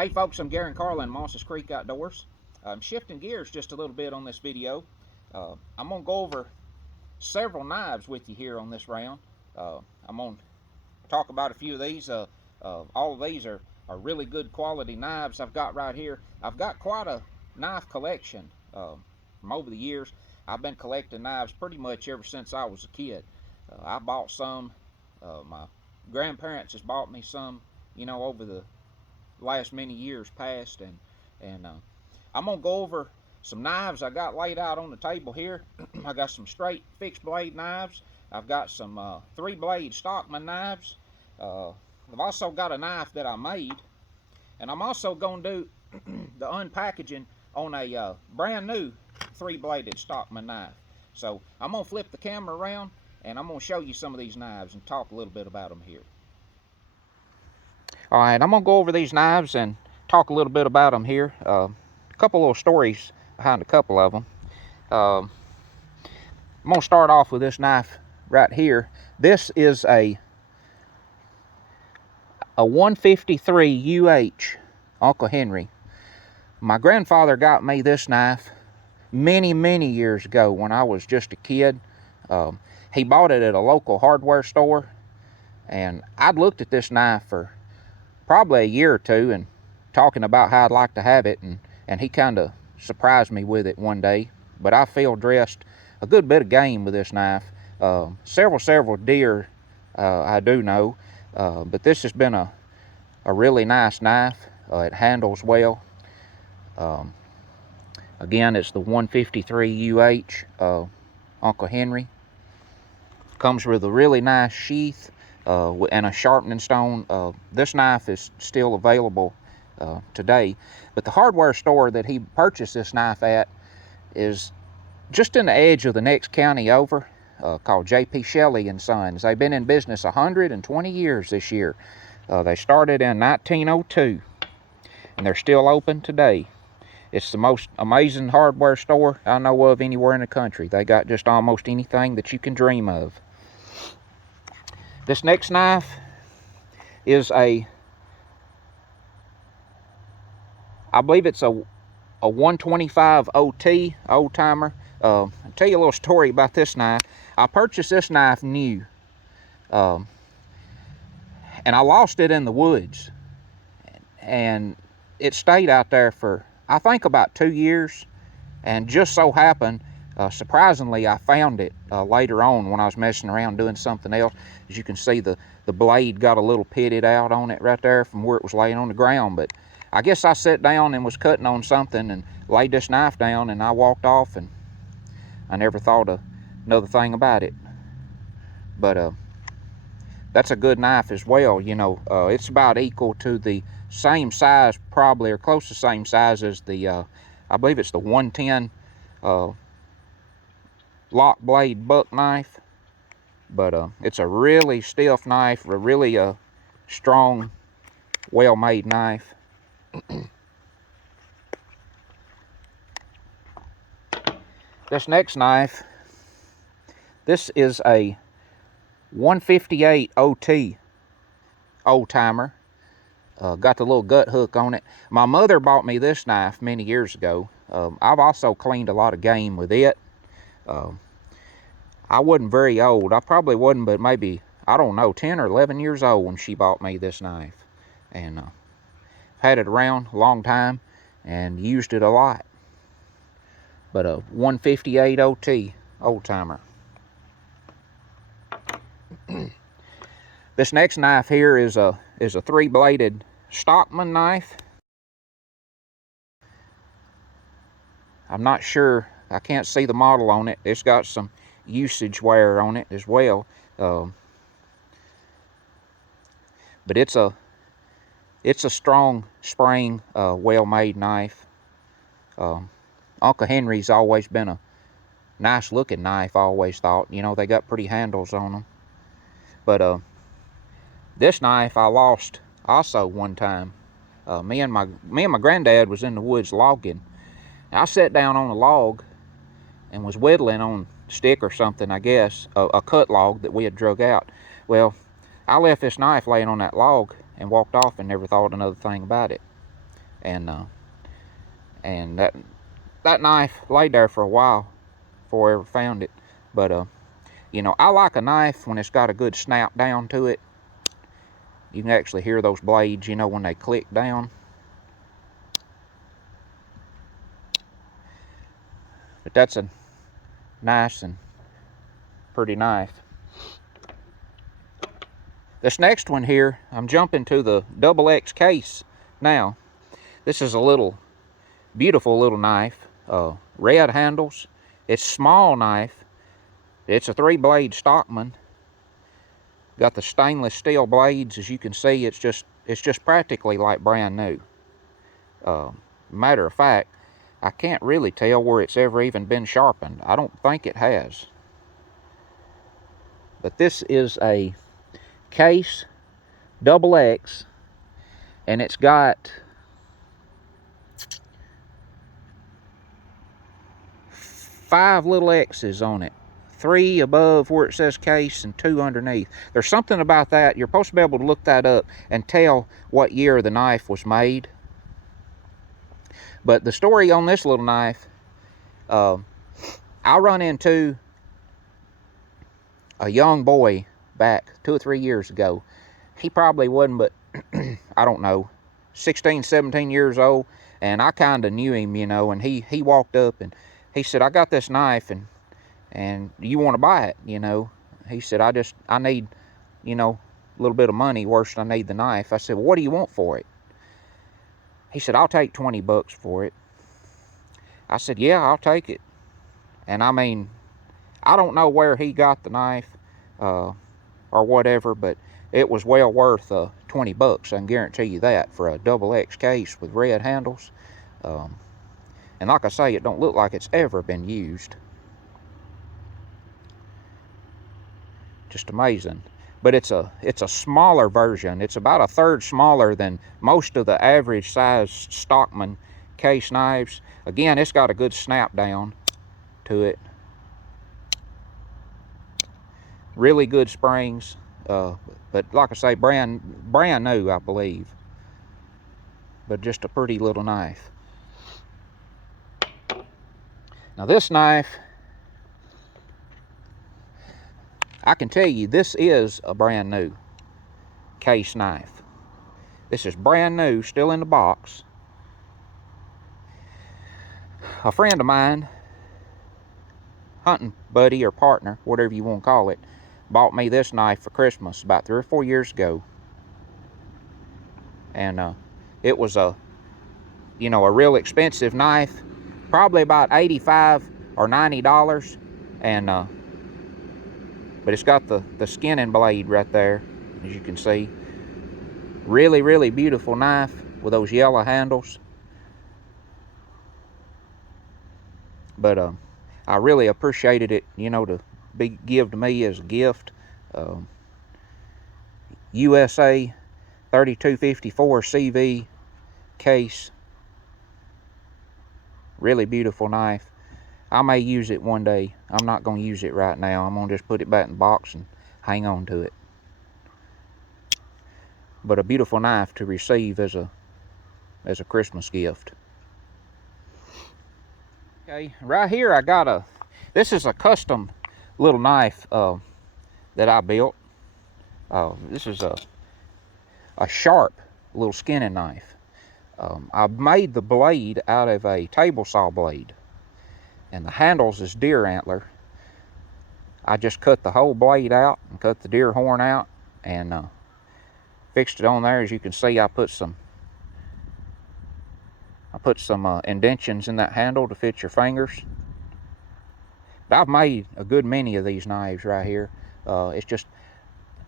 Hey folks, I'm Gary and Carla in Mosses Creek Outdoors. I'm shifting gears just a little bit on this video. I'm going to go over several knives with you here on this round. I'm going to talk about a few of these. All of these are really good quality knives I've got right here. I've got quite a knife collection from over the years. I've been collecting knives pretty much ever since I was a kid. I bought some. My grandparents has bought me some, over the last many years past, and I'm gonna go over some knives I got laid out on the table here. I got some straight fixed blade knives. I've got some 3-blade Stockman knives. I've also got a knife that I made, and I'm also gonna do the unpackaging on a brand new 3-bladed Stockman knife. So I'm gonna flip the camera around and I'm gonna show you some of these knives and talk a little bit about them here. All right, I'm gonna go over these knives and talk a little bit about them here. A couple little stories behind a couple of them. I'm gonna start off with this knife right here. This is a 153 UH Uncle Henry. My grandfather got me this knife many years ago when I was just a kid. He bought it at a local hardware store, and I'd looked at this knife for probably a year or two and talking about how I'd like to have it, and he kind of surprised me with it one day. But I field dressed a good bit of game with this knife. Several deer I do know, but this has been a really nice knife. It handles well. Again, it's the 153 UH Uncle Henry. Comes with a really nice sheath and a sharpening stone. This knife is still available today, but the hardware store that he purchased this knife at is just in the edge of the next county over, called J.P. Shelley and Sons. They've been in business 120 years this year. They started in 1902, and they're still open today. It's the most amazing hardware store I know of anywhere in the country. They got just almost anything that you can dream of. This next knife is I believe it's a 125 OT, old timer. I'll tell you a little story about this knife. I purchased this knife new, and I lost it in the woods, and it stayed out there for I think about 2 years, and just so happened, surprisingly, I found it later on when I was messing around doing something else. As you can see, the blade got a little pitted out on it right there from where it was laying on the ground. But I guess I sat down and was cutting on something and laid this knife down, and I walked off, and I never thought another thing about it. But that's a good knife as well. It's about equal to the same size, probably, or close to the same size as the I believe it's the 110 lock blade buck knife. But it's a really stiff knife, a really strong, well-made knife. This next knife, this is a 158 OT old timer. Got the little gut hook on it. My mother bought me this knife many years ago. I've also cleaned a lot of game with it. I wasn't very old. I probably wasn't, but maybe, I don't know, 10 or 11 years old when she bought me this knife. And had it around a long time and used it a lot. But a 158 OT old timer. This next knife here is a 3-bladed Stockman knife. I'm not sure, I can't see the model on it. It's got some usage wear on it as well. But it's a strong spring, well-made knife. Uncle Henry's always been a nice looking knife, I always thought. They got pretty handles on them. But this knife I lost also one time. Me and my granddad was in the woods logging. I sat down on a log and was whittling on a stick or something, I guess, a cut log that we had drug out. Well, I left this knife laying on that log and walked off and never thought another thing about it. and that knife laid there for a while before I ever found it. But you know, I like a knife when it's got a good snap down to it. You can actually hear those blades, you know, when they click down. But that's a nice and pretty knife. This next one here, I'm jumping to the XX case now. This is a little, beautiful little knife. Red handles. It's a small knife. It's a 3-blade Stockman. Got the stainless steel blades, as you can see. It's just practically like brand new. Matter of fact, I can't really tell where it's ever even been sharpened. I don't think it has. But this is a case XX, and it's got 5 little X's on it. 3 above where it says case and 2 underneath. There's something about that. You're supposed to be able to look that up and tell what year the knife was made. But the story on this little knife, I run into a young boy back 2 or 3 years ago. He probably wasn't but, I don't know, 16, 17 years old. And I kind of knew him, you know, and he walked up and he said, I got this knife and you want to buy it, you know. He said, I need, you know, a little bit of money, worse than I need the knife. I said, well, what do you want for it? He said, I'll take 20 bucks for it. I said, yeah, I'll take it. And I mean, I don't know where he got the knife or whatever, but it was well worth 20 bucks. I can guarantee you that, for a XX case with red handles. And like I say, it don't look like it's ever been used. Just amazing. But it's a smaller version. It's about 1/3 smaller than most of the average size Stockman case knives. Again, it's got a good snap down to it. Really good springs. But like I say, brand new, I believe. But just a pretty little knife. Now this knife, I can tell you, this is a brand new case knife. This is brand new, still in the box. A friend of mine, hunting buddy or partner, whatever you want to call it, bought me this knife for Christmas about 3 or 4 years ago. And it was a real expensive knife, probably about $85 or $90. And but it's got the skinning blade right there, as you can see. Really, really beautiful knife with those yellow handles. But I really appreciated it, you know, to give to me as a gift. USA 3254 CV case. Really beautiful knife. I may use it one day. I'm not going to use it right now. I'm going to just put it back in the box and hang on to it. But a beautiful knife to receive as a Christmas gift. Okay, right here I got this is a custom little knife that I built. This is a sharp little skinning knife. I made the blade out of a table saw blade, and the handles is deer antler. I just cut the whole blade out and cut the deer horn out and fixed it on there. As you can see, I put some indentions in that handle to fit your fingers. But I've made a good many of these knives right here. It's just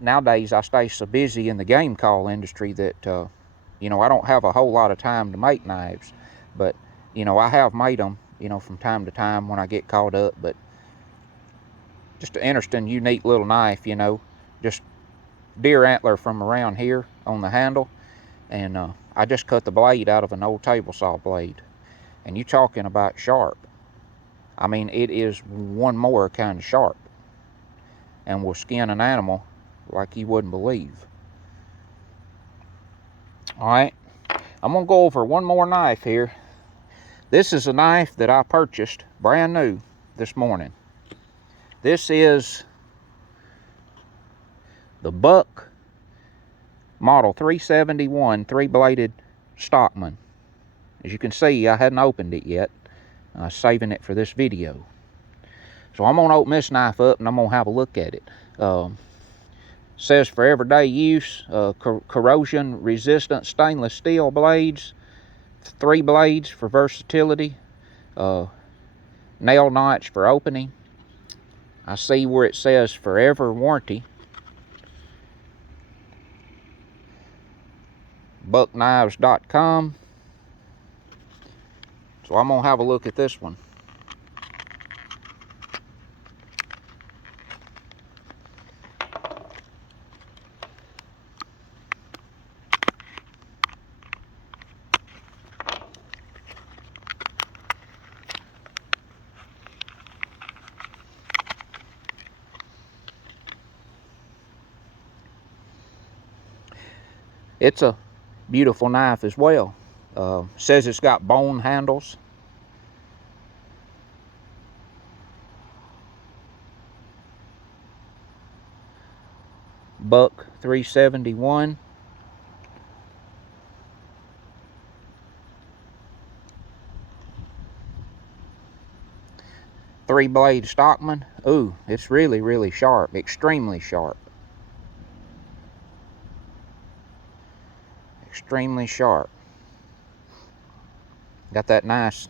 nowadays I stay so busy in the game call industry that you know, I don't have a whole lot of time to make knives. But you know, I have made them, you know, from time to time when I get caught up. But just an interesting, unique little knife, you know, just deer antler from around here on the handle. And I just cut the blade out of an old table saw blade. And you talking about sharp. I mean, it is one more kind of sharp. And will skin an animal like you wouldn't believe. Alright, I'm going to go over one more knife here. This is a knife that I purchased brand new this morning. This is the Buck Model 371 three-bladed Stockman. As you can see, I hadn't opened it yet. Saving it for this video. So I'm going to open this knife up and I'm going to have a look at it. Says for everyday use, corrosion resistant stainless steel blades, 3 blades for versatility, nail notch for opening. I see where it says forever warranty. Buckknives.com. So I'm going to have a look at this one. It's a beautiful knife as well. Says it's got bone handles. Buck 371. Three-blade Stockman. Ooh, it's really, really sharp. Extremely sharp. Extremely sharp. Got that nice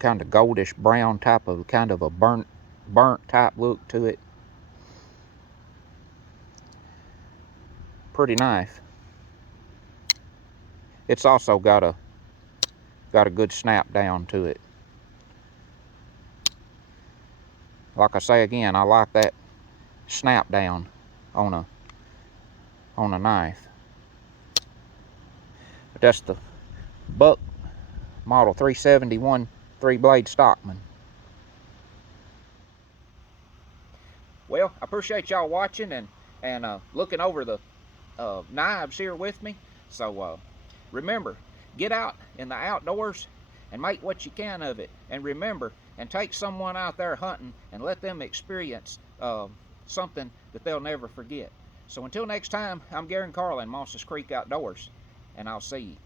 kind of goldish brown type of, kind of a burnt type look to it. Pretty knife. It's also got a good snap down to it. Like I say again, I like that snap down on a knife. But that's the Buck Model 371 three-blade Stockman. Well, I appreciate y'all watching and looking over the knives here with me. So remember, get out in the outdoors and make what you can of it. And remember, and take someone out there hunting and let them experience something that they'll never forget. So until next time, I'm Gary and Carl in Mosses Creek Outdoors, and I'll see you.